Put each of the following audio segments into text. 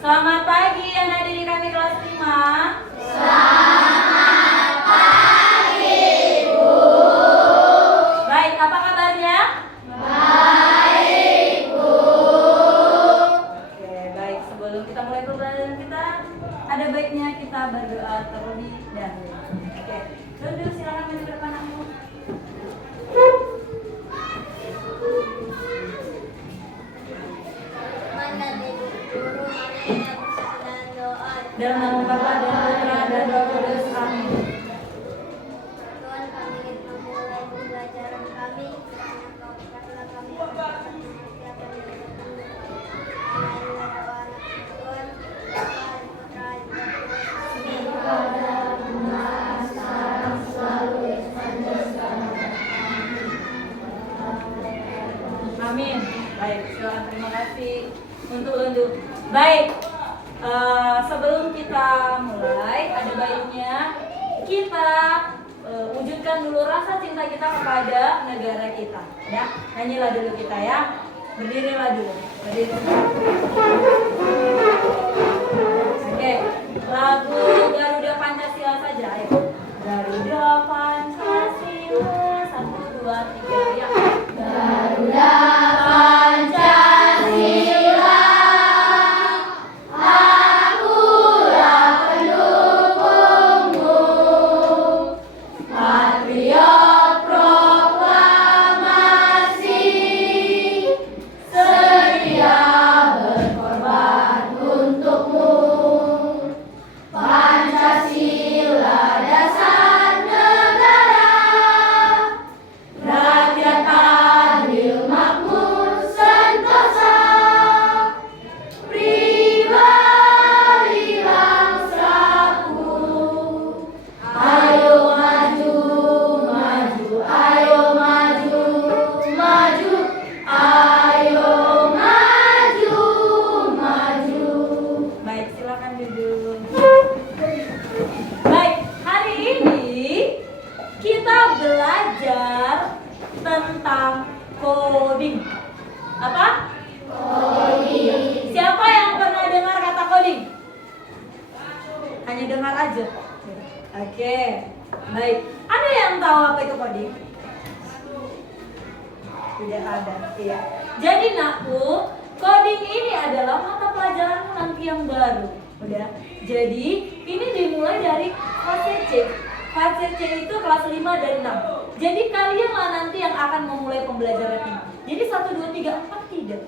Selamat pagi anak-adik kami kelas 5. Selamat pagi, Bu. Baik, apa kabarnya? Baik, Bu. Oke, baik. Sebelum kita mulai pembelajaran kita, ada baiknya kita berdoa terlebih dahulu. Oke, duduk silakan maju ke depan aku. Dalam nama Bapa dan Putra dan Roh Kudus. Amin. Tuhan, kami ingin memulai pembelajaran kami. Karena kami akan setiap yang Amin. Baik, silakan, terima kasih untuk unjuk. Baik, sebelum kita mulai, ada baiknya kita wujudkan dulu rasa cinta kita kepada negara kita. Ya, nyanyilah dulu kita ya. Berdirilah dulu. Berdiri. Oke, lagu Garuda Pancasila saja. Ayo. Garuda Pancasila 1, 2, 3 ya. Garuda Pancasila, akulah pendukungmu, patriot proklamasi, sedia berkorban untukmu. Pancasila dasar negara, rakyat adil makmur sentosa, pribadi bangsaku. Ayo maju, maju, ayo maju, maju, ayo maju, maju. Baik, silakan duduk. Baik, hari ini kita belajar tentang coding. Apa? Coding. Siapa yang pernah dengar kata coding? Hanya dengar aja. Oke, baik. Ada yang tahu apa itu coding? Tidak ada. Iya. Jadi nakku, coding ini adalah mata pelajaranmu nanti yang baru. Udah. Jadi ini dimulai dari fase C. Fase C itu kelas 5 dan 6. Jadi kalianlah nanti yang akan memulai pembelajaran ini. Jadi 1, 2, 3, 4 tidak.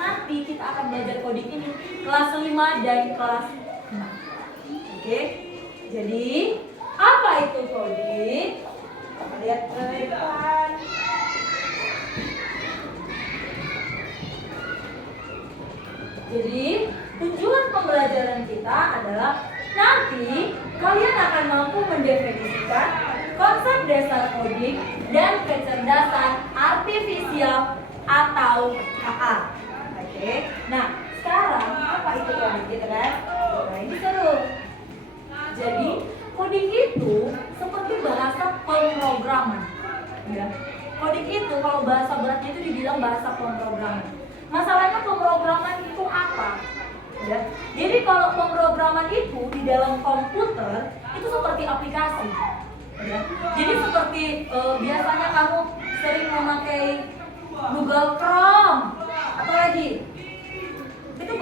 Nanti kita akan belajar coding ini kelas 5 dan kelas 6. Oke. Jadi apa itu coding? Lihat ke depan. Jadi tujuan pembelajaran kita adalah nanti kalian akan mampu mendefinisikan konsep dasar coding dan kecerdasan artifisial atau KA. Oke. Nah, sekarang apa itu coding gitu kan? Nah, ini seru. Jadi coding itu seperti bahasa pemrograman. Ya. Coding itu kalau bahasa beratnya itu dibilang bahasa pemrograman. Masalahnya pemrograman itu apa? Ya. Jadi kalau pemrograman itu di dalam komputer itu seperti aplikasi. Ya. Jadi seperti biasanya kamu sering memakai Google Chrome, apalagi itu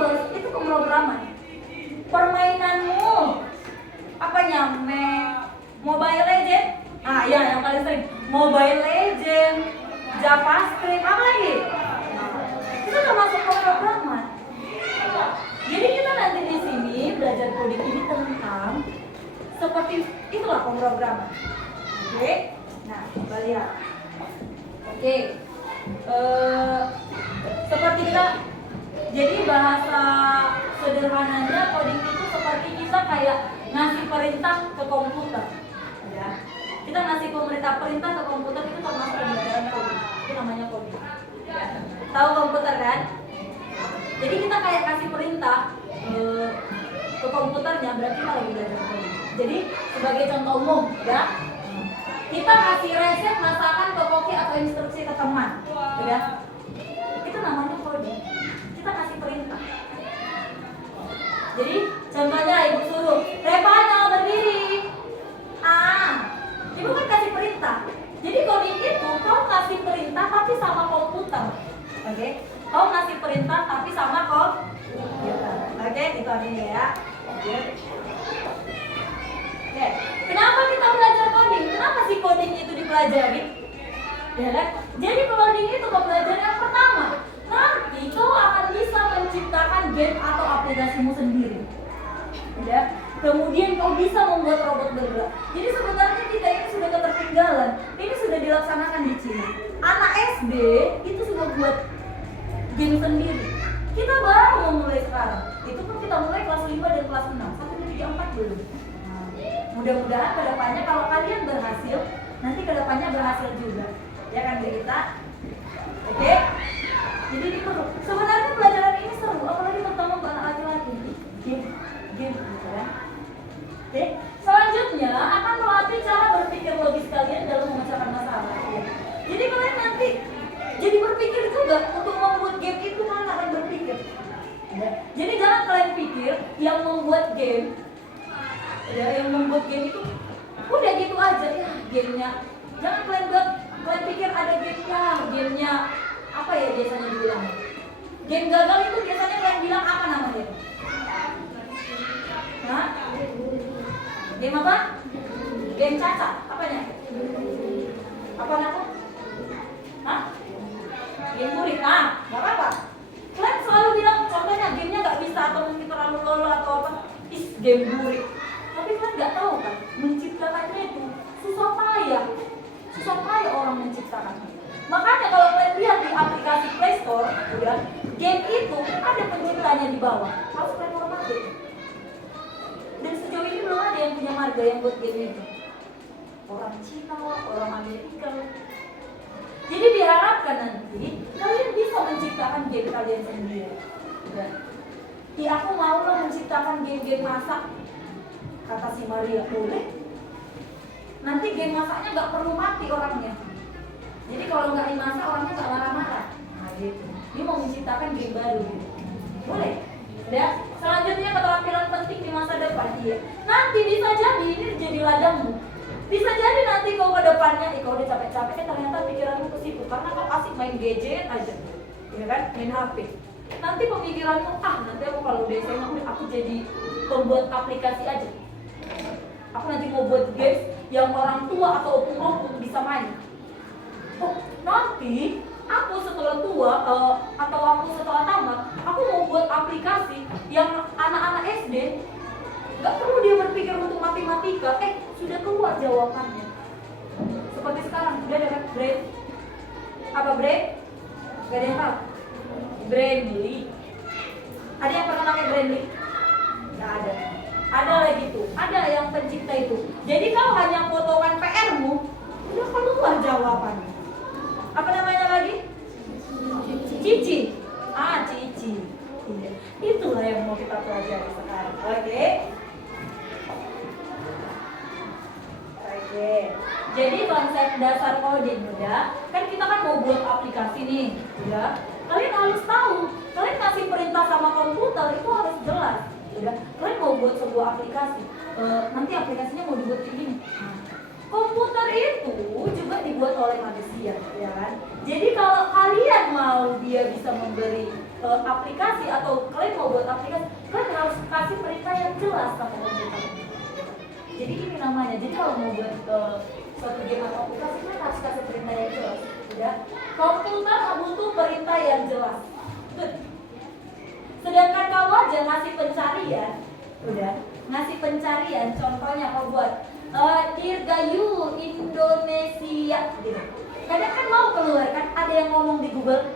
pemrograman. Permainanmu apanya? Mobile Legend? Ah ya, yang paling sering Mobile Legend, JavaScript, apa lagi? Itu termasuk pemrograman. Jadi kita nanti di sini belajar coding ini tentang seperti itulah pemrograman. Oke. Nah, coba lihat. Oke. Seperti kita, jadi bahasa sederhananya coding itu seperti kita kayak ngasih perintah ke komputer. Ya. Kita ngasih perintah ke komputer itu termasuk pembelajaran coding. Itu namanya coding. Ya. Tahu komputer kan? Jadi kita kayak kasih perintah ke komputernya, berarti kita lagi belajar coding. Jadi sebagai contoh umum, ya, kita kasih resep masakan ke koki atau instruksi ke teman, ya, itu namanya coding. Kita kasih perintah. si coding itu dipelajari? Ya kan? Jadi coding itu pembelajaran yang pertama. Nanti kau akan bisa menciptakan game atau aplikasimu sendiri. Ya. Kemudian kau bisa membuat robot bergerak. Jadi sebenarnya kita ini sudah ketertinggalan. Ini sudah dilaksanakan di Cina. Anak SD itu sudah buat game sendiri. Kita baru memulai sekarang. Itu pun kita mulai kelas 5 dan kelas 6. Sampai jadi 4 belum. Mudah-mudahan kedepannya kalau kalian berhasil, nanti kedepannya berhasil juga. Ya kan kita? Oke? Jadi ini perlu. Sebenarnya pelajaran ini seru, apalagi terutama untuk anak laki-laki. Game gitu ya. Oke? Selanjutnya akan melatih cara berpikir logis kalian dalam memecahkan masalah. Ya. Jadi kalian nanti jadi berpikir juga untuk membuat game itu, kalian akan berpikir. Ya. Jadi jangan kalian pikir yang membuat game, ya, yang membuat game itu udah gitu aja ya gamenya. Jangan kalian pikir ada gamenya apa ya biasanya dibilang. Game gagal itu biasanya kalian bilang apa namanya? Hah? Game apa? Game cacat. Apanya? Apa namanya? Hah? Game murid. Gak apa-apa. Kalian selalu bilang contohnya gamenya gak bisa atau mungkin terlalu lolo atau apa. Game murid. Tapi kalian gak tahu kan, menciptakannya itu susah payah orang menciptakannya. Makanya kalau kalian lihat di aplikasi Play Store, ya, game itu ada penciptanya di bawah. Harus kalian hormati. Dan sejauh ini belum ada yang punya marga yang buat game itu. Orang Cina, orang Amerika. Jadi diharapkan nanti kalian bisa menciptakan game kalian sendiri. Ya, aku mau lah menciptakan game-game masak. Kata si Maria, boleh. Nanti game masaknya nggak perlu mati orangnya. Jadi kalau nggak dimasak orangnya nggak marah-marah. Nah gitu. Dia mau menciptakan game baru gitu. Boleh. Ya. Selanjutnya keterampilan penting di masa depan. Iya. Nanti bisa jadi ini jadi ladangmu. Bisa jadi nanti kau ke depannya, kau udah capek-capek, ternyata pikiranmu ke situ karena kau asik main gadget aja, ya kan, main HP. Nanti pemikiranmu, nanti aku kalau udah SMA aku jadi pembuat aplikasi aja. Aku nanti mau buat games yang orang tua atau opung-opung bisa main. Nanti aku setelah tua atau aku setelah tamat, aku mau buat aplikasi yang anak-anak SD nggak perlu dia berpikir untuk matematika, sudah keluar jawabannya. Seperti sekarang, udah ada kan brain. Apa brain? Gak ada yang tahu? Brainly. Ada yang pernah pakai Brainly? Nggak ada. Ada lagi tuh, ada yang pencipta itu. Jadi kau hanya fotokan PR-mu, udah keluar jawabannya. Apa namanya lagi? Cici. Cici. Iya. Itulah yang mau kita pelajari sekarang. Oke. Jadi konsep dasar coding udah, kan kita kan mau buat aplikasi nih, udah. Kalian harus tahu, kalian kasih perintah sama komputer itu harus jelas, udah. Kalian mau buat sebuah aplikasi, nanti aplikasinya mau dibuat kayak gini. Komputer itu juga dibuat oleh manusia, ya kan? Jadi kalau kalian mau dia bisa memberi aplikasi atau kalian mau buat aplikasi, kalian harus kasih perintah yang jelas sama komputer. Jadi ini namanya. Jadi kalau mau buat suatu game atau aplikasi kan harus kasih perintah yang jelas. Udah. Komputer butuh perintah yang jelas. Sedangkan kalau aja ngasih pencarian, udah ngasih pencarian. Contohnya kau buat Dirgayu Indonesia, gitu. Kadang kan mau keluar kan ada yang ngomong di Google.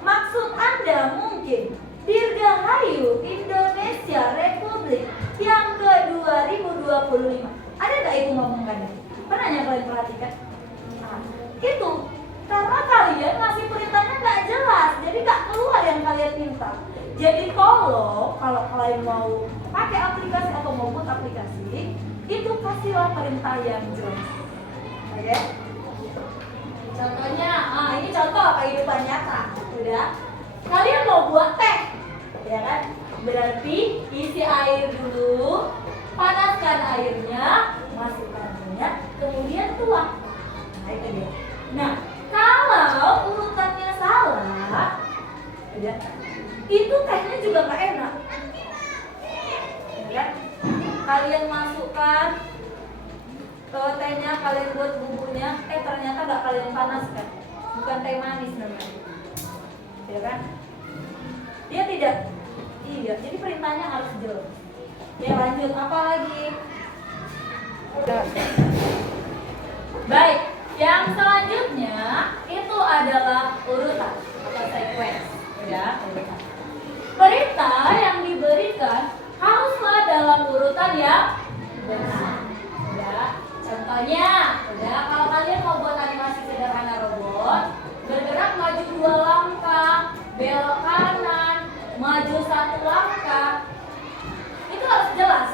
Maksud Anda mungkin Dirgahayu Indonesia Republik yang ke-2025. Ada nggak itu ngomongkan? Pernah ya kalian perhatikan? Itu karena kalian ngasih perintahnya nggak jelas, jadi nggak keluar yang kalian minta. Jadi kalau kalian mau pakai aplikasi atau mau buat aplikasi, itu kasihlah perintah yang jelas. Oke? Contohnya, ini contoh kehidupan nyata, udah. Kalian mau buat teh, ya kan? Berarti isi air dulu, panaskan airnya, masukkan minyak, kemudian tuang. Nah itu dia. Nah kalau urutannya salah, ya, itu tehnya juga nggak enak. Ya, kalian masukkan tehnya, kalian buat bumbunya, ternyata nggak kalian panaskan, bukan teh manis namanya, ya kan? Dia tidak, iya. Jadi perintahnya harus jelas. Ya lanjut, apa lagi? Baik, yang selanjutnya itu adalah urutan atau sequence, ya. Urutan. Perintah yang diberikan haruslah dalam urutan yang benar. Ya. Contohnya, udah kalau kalian mau buat animasi sederhana robot, bergerak maju 2 langkah, belok kanan, maju 1 langkah, itu harus jelas.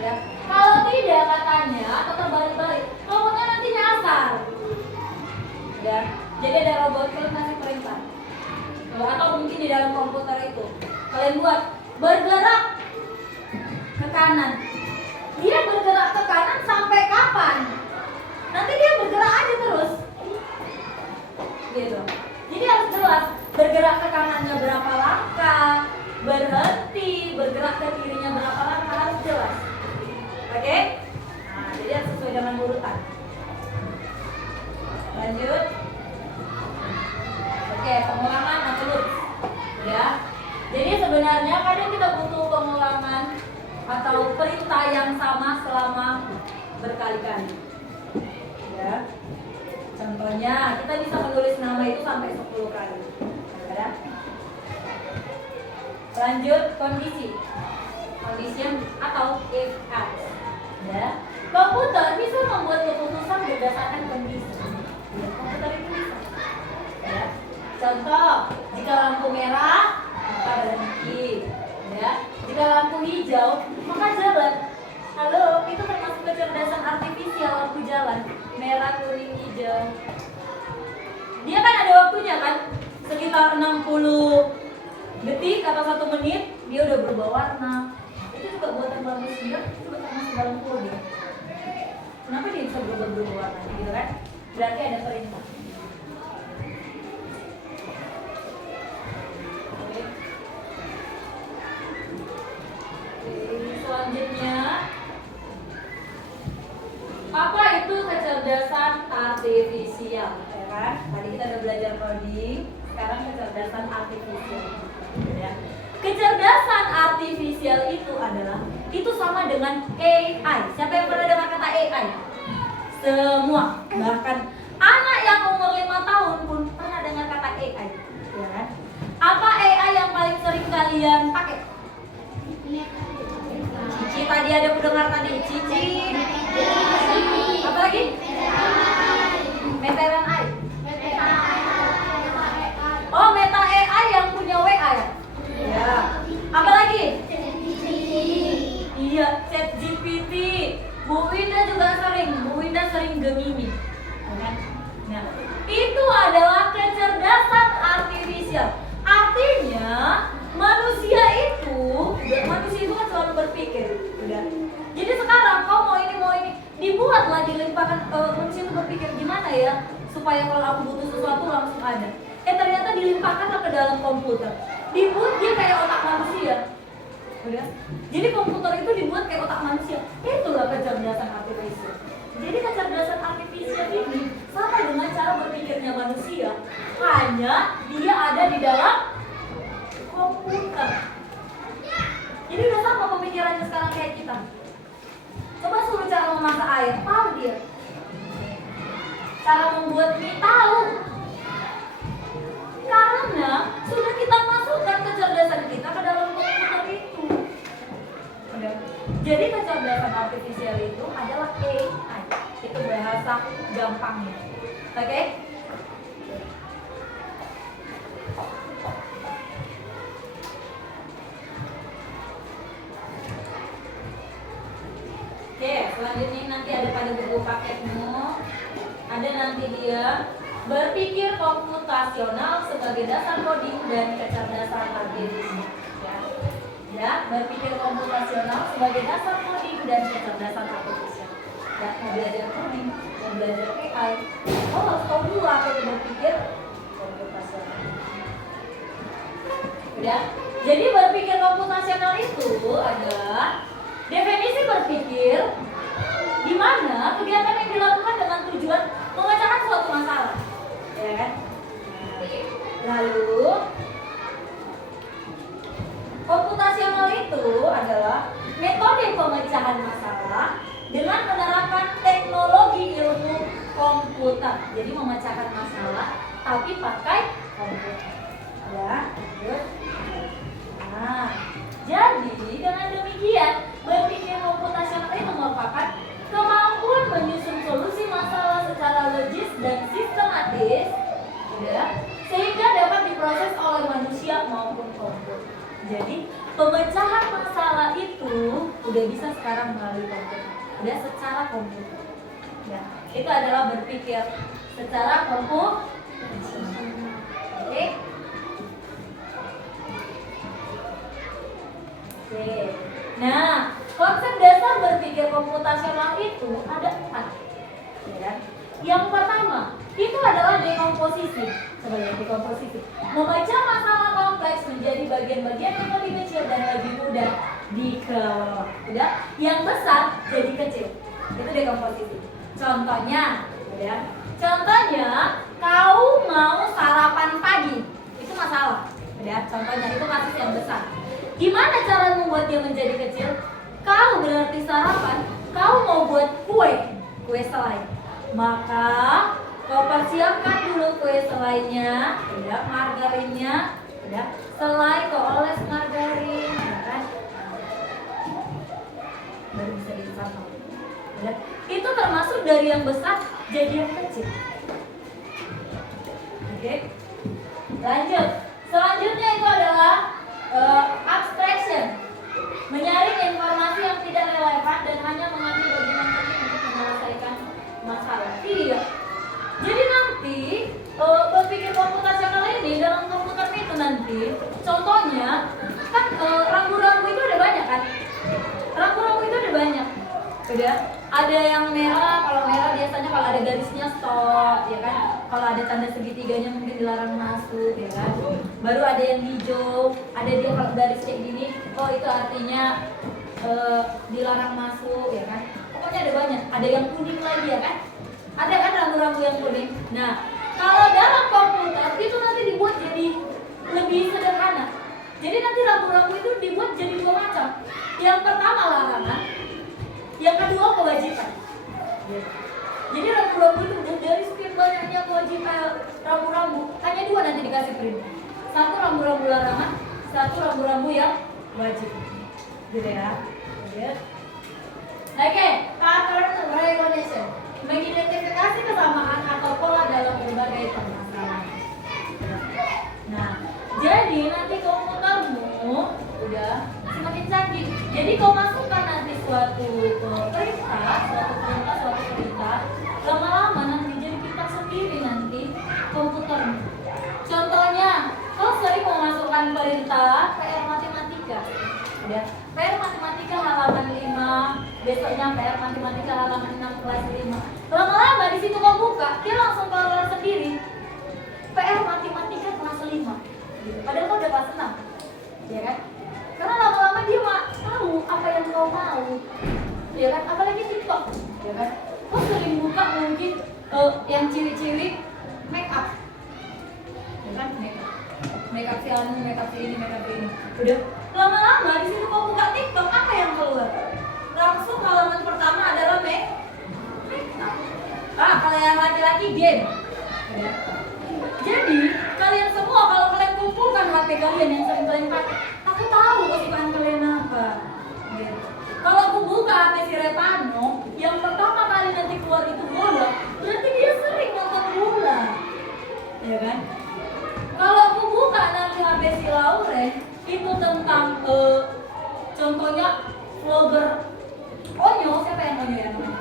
Ya. Kalau tidak katanya atau terbalik-balik, robotnya nanti nyasar. Ya. Jadi ada robot yang ngasih perintah. Atau mungkin di dalam komputer itu kalian buat bergerak ke kanan. Dia bergerak ke kanan sampai kapan? Nanti dia bergerak aja terus. Gitu. Jadi harus jelas bergerak ke kanannya berapa langkah, berhenti, bergerak ke kirinya berapa langkah, harus jelas. Oke? Nah, jadi harus sesuai dengan urutan. Lanjut. Oke, pengulangan atau loops. Ya. Jadi sebenarnya kadang kita butuh pengulangan atau perintah yang sama selama berkali-kali. Ya. Contohnya, kita bisa menulis nama itu sampai 10 kali. Ya. Lanjut, kondisi. Kondisi atau if else. Ya. Komputer bisa membuat keputusan berdasarkan kondisi. Ya, komputer itu bisa. Ya. Contoh, jika lampu merah, maka berhenti. Ya. Jika lampu hijau, maka jalan. Halo, itu termasuk kecerdasan artifisial lampu jalan. Merah, kuning, hijau. Dia kan ada waktunya kan? Sekitar 60 detik atau 1 menit, dia udah berubah warna. Itu juga buatan manusia, itu juga termasuk dalam kode. Kenapa dia bisa berubah warna gitu kan? Berarti ada perintah. Selanjutnya, apa itu kecerdasan artifisial? Ya kan? Tadi kita udah belajar coding, sekarang kecerdasan artifisial. Ya. Kecerdasan artifisial itu sama dengan AI. Siapa yang pernah dengar kata AI? Semua. Bahkan anak yang umur 5 tahun pun pernah dengar kata AI. Ya kan? Apa AI yang paling sering kalian pakai? Cici tadi ada pendengar tadi. Cici. Apa lagi? Meteran AI. Oh, Meta AI yang punya WA ya? Ya. Apa lagi? Iya, ChatGPT. Bu Winda juga sering. Bu Winda sering Gemini. Nah, itu adalah kecerdasan artifisial. Artinya manusia itu kan selalu berpikir, udah. Jadi sekarang kau mau ini, dibuatlah dilimpahkan manusia itu berpikir gimana ya supaya kalau aku butuh sesuatu langsung ada. Ternyata dilimpahkanlah ke dalam komputer. Dibuat dia kayak otak manusia. Udah. Jadi komputer itu dibuat kayak otak manusia. Itulah kecerdasan artifisial. Jadi kecerdasan artifisial ini sama dengan cara berpikirnya manusia, hanya dia ada di dalam komputer. Jadi udah sama pemikirannya sekarang kayak kita. Coba suruh cara memasak air, tahu dia. Cara membuat mie tahu. Karena sudah kita masukkan kecerdasan kita ke dalam komputer itu. Jadi kecerdasan artifisial itu adalah AI. Itu bahasa gampangnya. Oke? Oke, selanjutnya nanti ada pada buku paketmu. Ada nanti dia berpikir komputasional sebagai dasar coding dan kecerdasan artifisial. Ya, berpikir komputasional sebagai dasar coding dan kecerdasan artifisial. Ya, mau belajar coding, mau belajar AI. Oh, harus tahu dulu apa itu berpikir komputasional. Ya, jadi berpikir komputasional itu adalah definisi berpikir di mana Lalu komputasional itu adalah metode pemecahan masalah dengan menerapkan teknologi ilmu komputer. Jadi memecahkan masalah tapi pakai komputer. Ya, terus. Nah, jadi dengan demikian berpikir komputasional itu merupakan kemampuan menyusun solusi masalah secara logis dan sistematis, ya, sehingga dapat diproses oleh manusia maupun komputer. Jadi pemecahan masalah itu udah bisa sekarang melalui komputer, udah secara komputer. Ya, itu adalah berpikir secara komputer. Oke. Oke. Nah, konsep dasar berpikir komputasional itu ada 4. Ya. Yang pertama, itu adalah dekomposisi. Coba lihat dekomposisi. Membaca masalah kompleks menjadi bagian-bagian yang lebih kecil dan lebih mudah dikelola. Udah? Yang besar jadi kecil. Itu dekomposisi. Contohnya, ya. Contohnya, kau mau sarapan pagi. Itu masalah. Ya, contohnya itu kasus yang besar. Gimana cara membuat dia menjadi kecil? Kau berarti sarapan, kau mau buat kue selai. Maka kau persiapkan dulu kue selainya, ya, margarinnya, ya, selai kau oles margarin, ya kan? Baru bisa disantap. Ya. Itu termasuk dari yang besar jadi yang kecil. Oke, lanjut. Selanjutnya itu adalah abstraction, menyaring informasi yang tidak relevan dan hanya mengambil bagian yang penting untuk menyelesaikan masalah. Iya. Jadi nanti berpikir komputasional ini dalam komputer itu nanti, contohnya kan rambu-rambu itu ada banyak kan? Rambu-rambu itu ada banyak. Udah, ada yang merah, kalau merah biasanya kalau ada garisnya stop, ya kan? Kalau ada tanda segitiganya mungkin dilarang masuk, ya kan? Baru ada yang hijau, ada dia kalau garis kayak gini, oh itu artinya dilarang masuk, ya kan? Pokoknya ada banyak, ada yang kuning lagi, ya kan? Ada kan rambu-rambu yang kuning. Nah, kalau dalam komputer itu nanti dibuat jadi lebih sederhana. Jadi nanti rambu-rambu itu dibuat jadi 2 macam. Yang pertama larangan, yang kedua kewajiban. Jadi rambu-rambu itu dari sekian banyaknya kewajiban rambu-rambu, hanya 2 nanti dikasih print. Satu rambu-rambu larangan, satu rambu-rambu yang wajib. Gitu ya. Oke, pattern recognition, mengidentifikasi kesamaan atau pola dalam berbagai permasalahan. Nah, jadi nanti komputermu udah semakin canggih. Jadi kau masukkan nanti suatu perintah, lama-lama nanti jadi pintar sendiri nanti komputermu. Contohnya, kau sering memasukkan perintah PR matematika. Udah, PR matematika halaman 5, besoknya PR matematika halaman 6 kelas 5. Lama-lama di situ kau buka, dia langsung keluar sendiri. PR matematika kelas 5. Padahal kau udah kelas 6. Ya kan? Karena lama-lama dia tahu apa yang kau mau. Ya kan? Apalagi TikTok. Ya kan? Kau sering buka mungkin yang ciri-ciri make up. Ya kan? Make up si anu, make up si ini. Udah lama-lama di situ kau buka TikTok, apa yang keluar? Langsung halaman pertama adalah make up. Kalau yang laki-laki game. Ya. Jadi kalian semua kalau kalian kumpulkan HP kalian yang sering kalian pakai, aku tahu kesukaan kalian apa. Gitu. Kalau aku buka HP si Repano, yang pertama kali nanti keluar itu bola, berarti dia sering nonton bola, ya kan? Kalau aku buka nanti HP si Lauren, itu tentang contohnya vlogger Onyo, siapa yang Onyo ya namanya?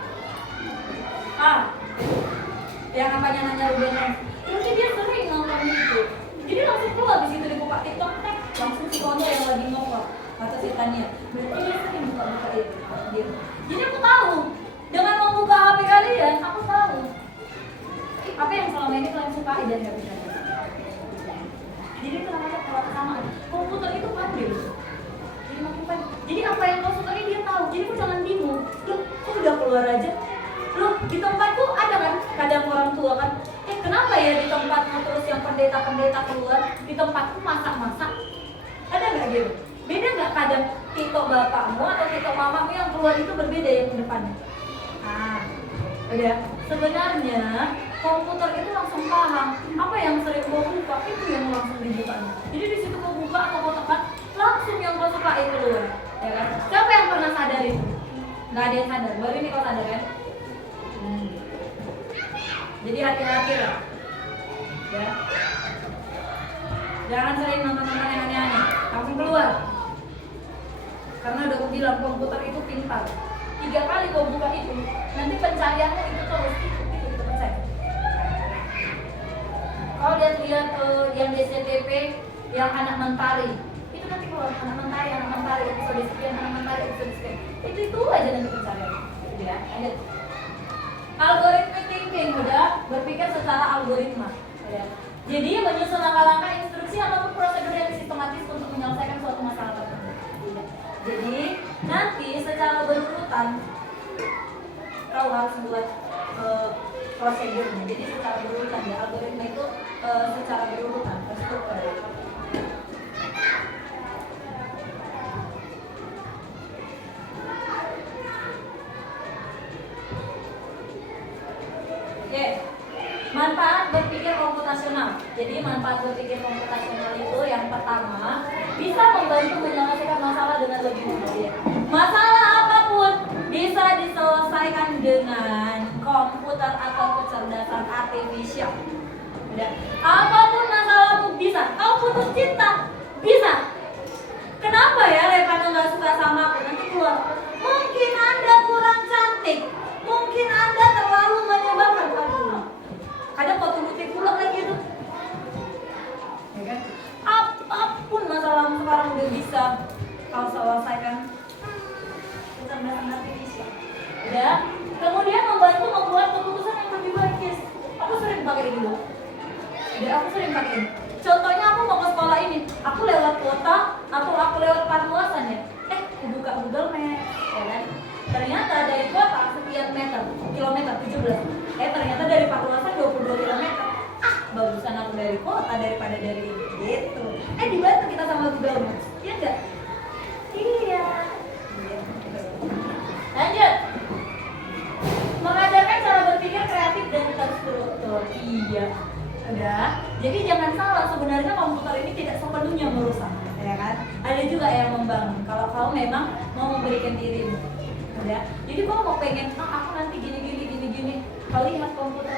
Yang apanya nanya Ruben, berarti dia sering nonton itu. Jadi langsung keluar di situ dibuka TikTok, langsung si Onyo yang lagi ngokor atau si Tania. Berarti dia sering buka itu. Jadi aku tahu dengan membuka HP kalian, aku tahu apa yang selama ini kalian sukai dari HP kalian. Jadi itu namanya kesamaan. Komputer itu pandai. Jadi makin pandai. Jadi apa yang kau sukai dia tahu. Jadi kau jangan bingung. Loh, kok udah keluar aja? Loh, di tempatku ada kan kadang orang tua kan, Kenapa ya di tempatmu terus yang pendeta-pendeta keluar, di tempatku masak-masak? Ada nggak gitu? Beda nggak kadang tito bapakmu atau tito mamamu yang keluar itu berbeda yang di depannya? Udah. Sebenarnya komputer itu langsung paham apa yang sering kau buka itu yang langsung dibukanya. Jadi di situ kau buka atau kau tekan langsung yang kau suka itu keluar, ya kan? Siapa yang pernah sadar itu? Nggak ada yang sadar. Baru ini kau sadar kan? Jadi hati-hati lah, ya. Jangan sering nonton-nonton yang aneh-aneh. Langsung keluar. Karena udah aku bilang komputer itu pintar. 3 kali kau buka itu, nanti pencarianmu itu terus itu pencari. Kau lihat yang DCTP yang anak mentari, itu nanti keluar anak mentari, episode sekian, anak mentari, episode sekian. Itu aja nanti pencarian. Gitu ya. Lanjut. Algorithmic thinking, udah berpikir secara algoritma. Ya. Jadi menyusun langkah-langkah instruksi ataupun prosedur yang sistematis untuk menyelesaikan suatu masalah tertentu. Jadi nanti secara berurutan kau harus buat prosedurnya. Jadi secara berurutan ya, algoritma itu secara berurutan, terstruktur. Oke. Manfaat berpikir komputasional. Jadi manfaat berpikir komputasional itu yang pertama bisa membantu menyelesaikan masalah dengan lebih mudah. Ya. Masalah apapun bisa diselesaikan dengan komputer atau kecerdasan artifisial. Udah. Apapun masalahmu bisa. Kau putus cinta bisa. Kenapa ya Revano nggak suka sama aku? Nanti keluar. Mungkin Anda kurang cantik. Mungkin Anda terlalu menyebalkan. Kadang kau turuti pulang lagi itu, ya kan? Apapun masalahmu sekarang udah bisa kau selesaikan kecerdasan artifisial. Udah. Kemudian membantu membuat keputusan yang lebih baik, guys. Aku sering pakai ini loh. Aku sering pakai ini. Contohnya aku mau ke sekolah ini, aku lewat kota atau aku lewat Pamuasan ya. Aku buka Google Maps, ya kan? Ternyata dari kota sekian kilometer 17. Ternyata dari Pamuasan 22 km. Bagusan aku dari kota daripada dari gitu. Dibantu kita sama Google Maps, iya enggak? Iya. Lanjut. Mengajarkan cara berpikir kreatif dan terstruktur. Iya. Udah. Jadi jangan salah, sebenarnya komputer ini tidak sepenuhnya merusak, ya kan? Ada juga yang membangun. Kalau kau memang mau memberikan dirimu. Udah. Jadi kau mau pengen, aku nanti gini. Kau lihat komputer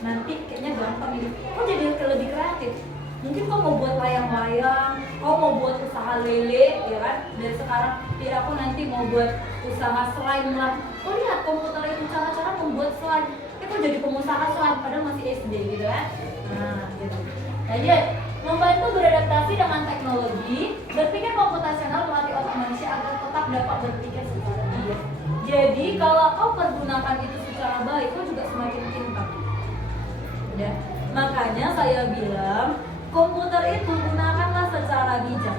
nanti kayaknya gampang ini. Kau jadi lebih kreatif. Mungkin kau mau buat layang-layang, kau mau buat usaha lele, ya kan? Dari sekarang, tidak aku nanti mau buat usaha slime lah. Kau lihat komputer itu cara-cara membuat slime. Kau jadi pengusaha slime padahal masih SD gitu kan? Nah, gitu. Lanjut. Membantu beradaptasi dengan teknologi, berpikir komputasional melatih otak manusia agar tetap dapat berpikir secara bijak. Jadi kalau kau pergunakan itu secara baik, kau juga semakin pintar. Ya. Makanya saya bilang komputer itu gunakanlah secara bijak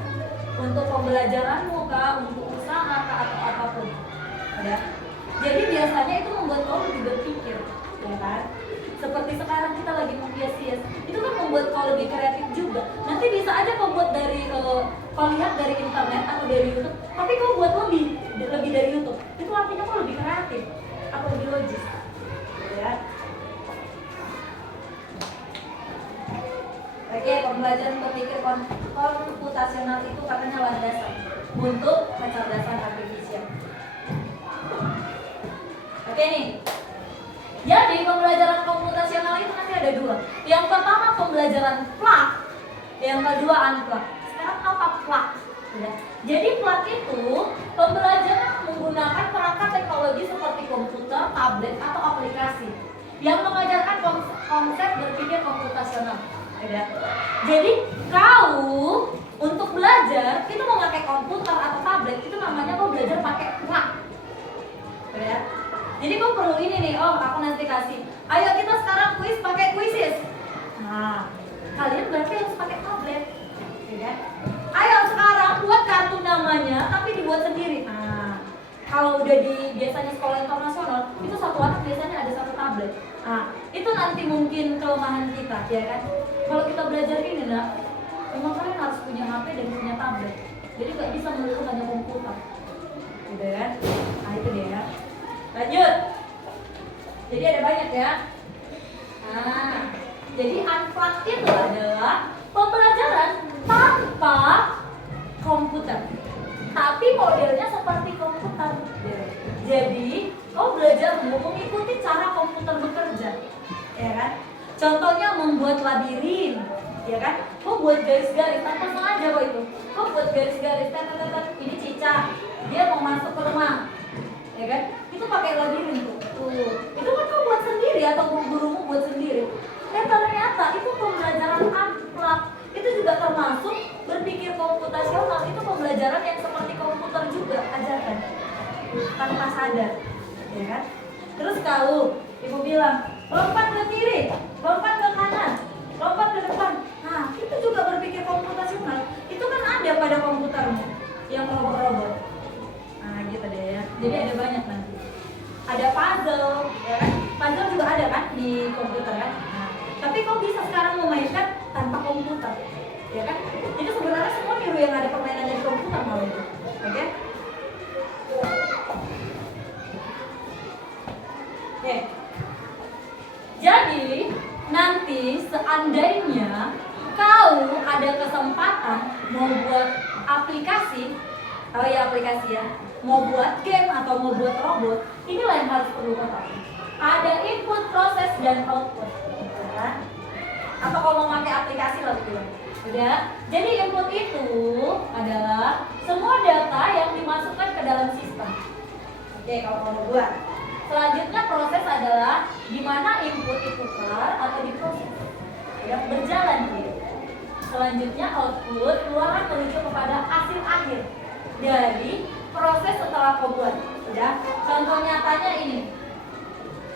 untuk pembelajaranmu kah, untuk usaha kah, atau apapun. Ya. Jadi biasanya itu membuat kau lebih berpikir, ya kan? Seperti sekarang kita lagi menghias-hias, itu kan membuat kau lebih kreatif juga. Nanti bisa aja kau buat dari kau lihat dari internet atau dari YouTube, tapi kau buat lebih dari YouTube. Itu artinya kau lebih kreatif atau lebih logis, ya. Oke, pembelajaran berpikir komputasional itu katanya landasan untuk kecerdasan artifisial. Oke nih. Jadi pembelajaran komputasional itu nanti ada 2. Yang pertama pembelajaran plug, yang kedua unplug. Sekarang apa plug? Ya. Jadi plug itu pembelajaran menggunakan perangkat teknologi seperti komputer, tablet, atau aplikasi yang mengajarkan konsep berpikir komputasional. Ya. Jadi kau untuk belajar itu mau pakai komputer atau tablet itu namanya kau belajar pakai plug. Ya. Jadi kau perlu ini nih, aku nanti kasih. Ayo kita sekarang kuis pakai Quizzes. Nah, kalian berarti harus pakai tablet, ya kan? Ayo sekarang buat kartu namanya, tapi dibuat sendiri. Nah, kalau udah di biasanya sekolah internasional itu satu anak biasanya ada satu tablet. Nah, itu nanti mungkin kelemahan kita, ya kan? Kalau kita belajar gini, nah, memang kalian harus punya HP dan punya tablet. Jadi nggak bisa melulu hanya komputer, gitu ya? Nah itu dia. Lanjut. Jadi ada banyak ya. Nah, jadi unplugged itu adalah pembelajaran tanpa komputer, tapi modelnya seperti komputer. Jadi kau belajar mengikuti cara komputer bekerja, ya kan? Contohnya membuat labirin, ya kan? Kau buat garis-garis tanpa sengaja kok itu. Kau buat garis-garis, ini cicak, dia mau masuk ke rumah, ya kan? Itu pakai labirin tuh. Itu kan kau buat sendiri atau gurumu buat sendiri. Dan ternyata itu pembelajaran unplugged. Itu juga termasuk berpikir komputasional. Itu pembelajaran yang seperti komputer juga ajarkan tanpa sadar, ya kan? Terus kalau ibu bilang lompat ke kiri, lompat ke kanan, lompat ke depan, nah itu juga berpikir komputasional. Itu kan ada pada komputermu yang robot-robot. Nah gitu deh ya. Jadi ada banyak nanti. Ada puzzle, ya kan? Puzzle juga ada kan di komputer kan? Nah, tapi kau bisa sekarang memainkan tanpa komputer, ya kan? Jadi sebenarnya semua niru yang ada permainannya di komputer malah itu, oke? Oke. Jadi nanti seandainya kau ada kesempatan mau buat aplikasi, tahu ya aplikasi ya, mau buat game atau mau buat robot, inilah yang harus perlu ketahui. Ada input, proses, dan output, ya. Atau kalau mau pakai aplikasi lah gitu. Udah. Jadi input itu adalah semua data yang dimasukkan ke dalam sistem. Oke, kalau mau buat. Selanjutnya proses adalah di mana input ditukar atau diproses, ya, berjalan gitu. Selanjutnya output keluaran menuju kepada hasil akhir dari proses setelah kau buat. Udah. Contoh nyatanya ini.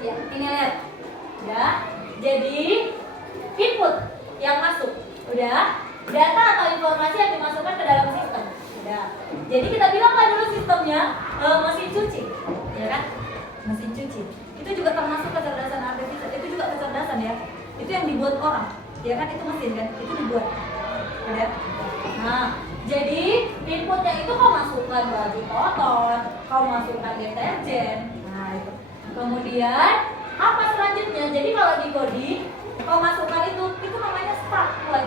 Ya, ini lihat. Udah. Jadi input yang masuk. Udah. Data atau informasi yang dimasukkan ke dalam sistem. Udah. Jadi kita bilanglah dulu sistemnya mesin cuci, ya kan? Mesin cuci. Itu juga termasuk kecerdasan artifisial. Itu juga kecerdasan ya. Itu yang dibuat orang. Ya kan itu mesin kan? Itu dibuat. Udah. Nah, jadi inputnya itu kau masukkan baju kotor, kau masukkan deterjen. Nah, itu. Kemudian apa selanjutnya? Jadi kalau di coding kau masukkan itu namanya start, mulai.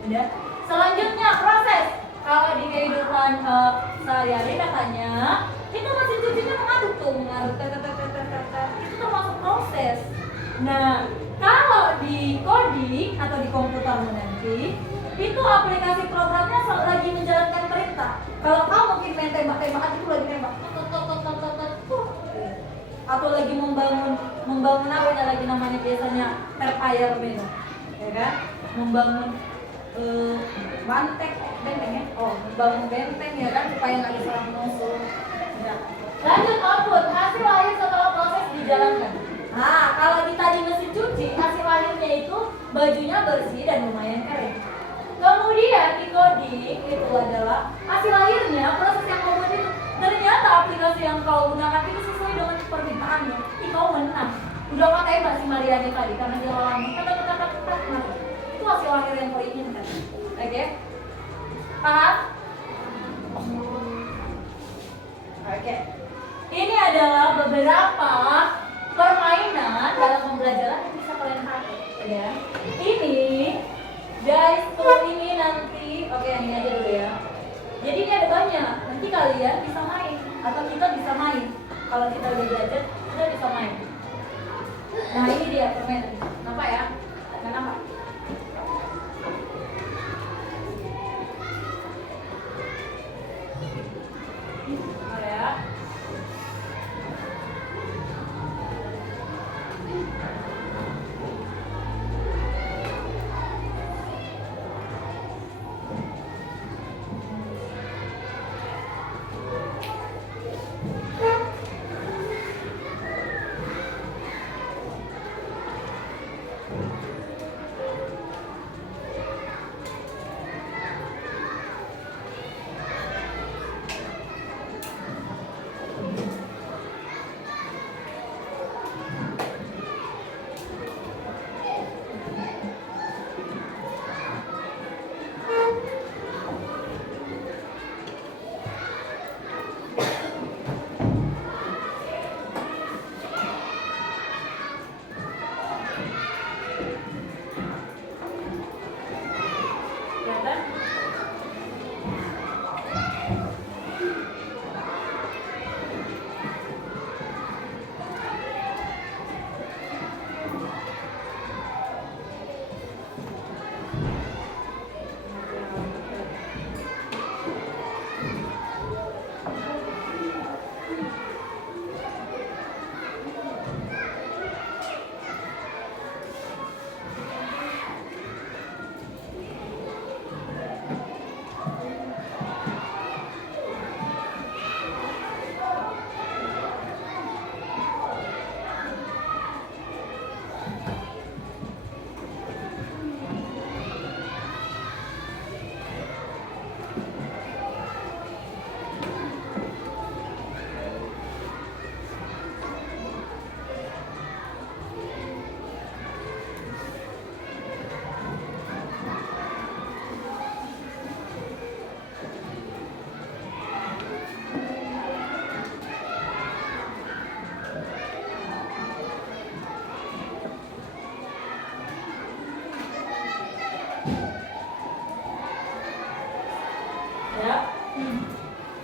Udah. Selanjutnya proses. Kalau di kehidupan sehari-hari katanya itu mesin cucinya mengaduk, itu termasuk proses. Nah, kalau di coding atau di komputermu nanti itu aplikasi programnya lagi menjalankan perintah. Kalau kau mungkin main tembak-tembakan itu lagi tembak, atau lagi membangun apa yang lagi namanya biasanya terpayar gitu, ya kan? Membangun benteng ya, membangun benteng ya kan supaya nggak diserang musuh. Ya. Lanjut output, hasil akhir setelah proses dijalankan. Nah, kalau di tadi mesin cuci, hasil akhirnya itu bajunya bersih dan lumayan kering. Kemudian di coding itu adalah hasil akhirnya proses yang kau buat itu. Ternyata aplikasi yang kau gunakan itu sesuai dengan permintaannya. Kau menang. Udah kau tembak si Mariani tadi karena dia lama. Itu hasil akhir yang kau inginkan. Oke? Paham? Oke. Ini adalah beberapa permainan dalam pembelajaran yang bisa kalian pakai, ya. Ini guys, tool ini nanti, oke ini aja dulu ya. Jadi ini ada banyak. Nanti kalian bisa main atau kita bisa main. Kalau kita udah belajar, kita bisa main. Nah ini dia permainan. Nampak ya? Nggak nampak?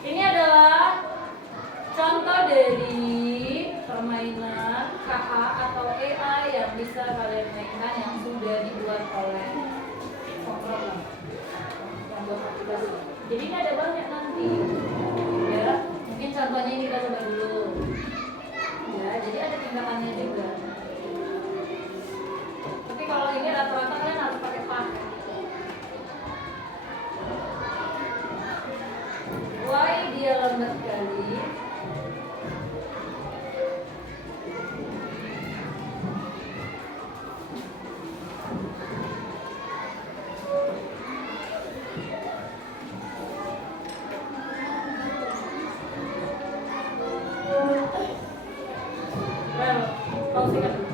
Ini adalah contoh dari permainan KA atau AI yang bisa kalian mainkan yang sudah dibuat oleh program yang buat aplikasi. Jadi ini ada banyak nanti. Ya, mungkin contohnya ini kita coba dulu. Ya, jadi ada tingkatannya juga. Tapi kalau ini rata-rata kalian harus pakai paket. Why dia lambat sekali? Well, pausikan dulu.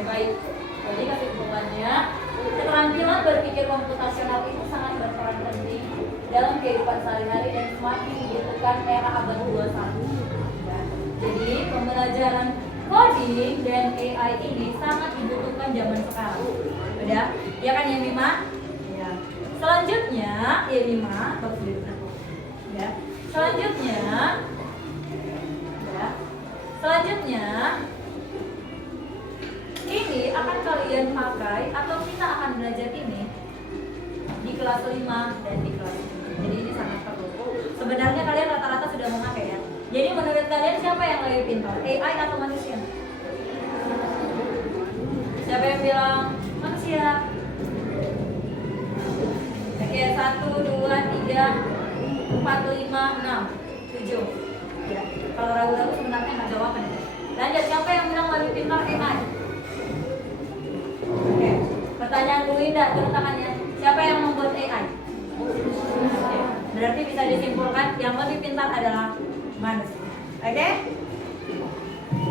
Baik, jadi kesimpulannya, keterampilan berpikir komputasional itu sangat berperan penting dalam kehidupan sehari-hari dan semakin dibutuhkan era abad 21. Jadi pembelajaran coding dan AI ini sangat dibutuhkan zaman sekarang. Udah? Ya kan ya Mima? Ya. Selanjutnya, ya Mima, bagus dulu. Ya. Selanjutnya ini akan kalian pakai atau kita akan belajar ini di kelas 5 dan di kelas 6. Jadi ini sangat perlu. Sebenarnya kalian rata-rata sudah memakai ya. Jadi menurut kalian siapa yang lebih pintar? AI atau manusia? Siapa yang bilang manusia? Oke, 1, 2, 3, 4, 5, 6, 7. Ya. Kalau ragu-ragu sebenarnya nggak jawaban ya. Lanjut, siapa yang bilang lebih pintar AI? Oke, pertanyaan Bu Linda, turun tangannya. Siapa yang membuat AI? Oke, berarti bisa disimpulkan yang lebih pintar adalah manusia. Oke?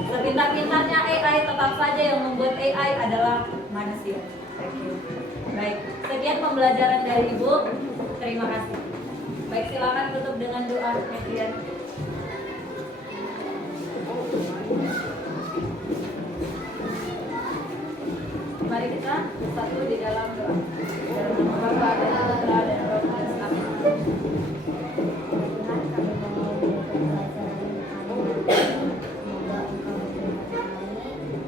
Sepintar-pintarnya AI, tetap saja yang membuat AI adalah manusia. Oke. Baik, sekian pembelajaran dari Ibu. Terima kasih. Baik, silakan tutup dengan doa. Kemudian mari kita bersatu di dalam doa. Dalam nama Bapa dan Putra dan Roh Kudus. Amin. Tuhan, kami memohon pembelajaran kami. Semoga Engkau memberkati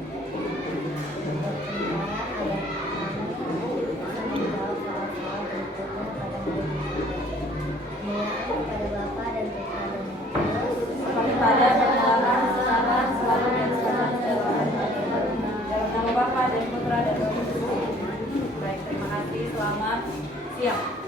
kami Selamat siang.